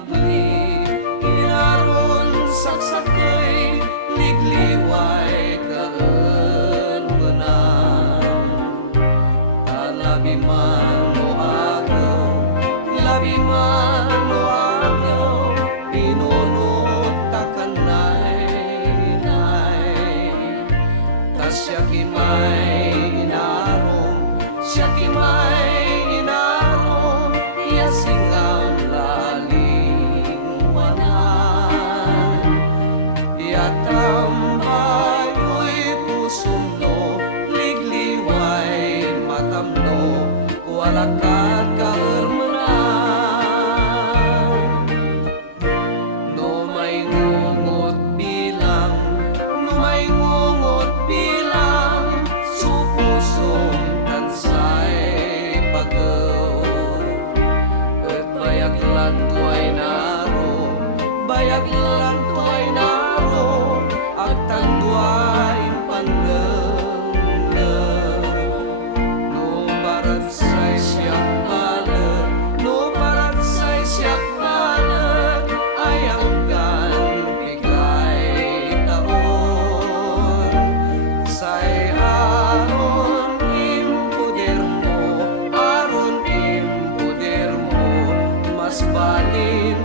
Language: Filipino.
abli, inaron saksakay, ligliway kaan menang. Labi man o agaw, labi man o agaw, pinunot takanay, tas siya kimay inarong, siya kimay inarong, yasingang lalingwanan. Yatambayo'y pusundo, ligliway matamno, walakat kaermenan. No may ngungot bilang, no may ngungot bilang, supusong tansay pagaw. At bayag lan tuay naro, bayag lan tuay naro, at tanduay pandeng. No barat say siyak balet, no barat say siyak balet, ayanggan bigay taon. Say aron impuder mo, mas balin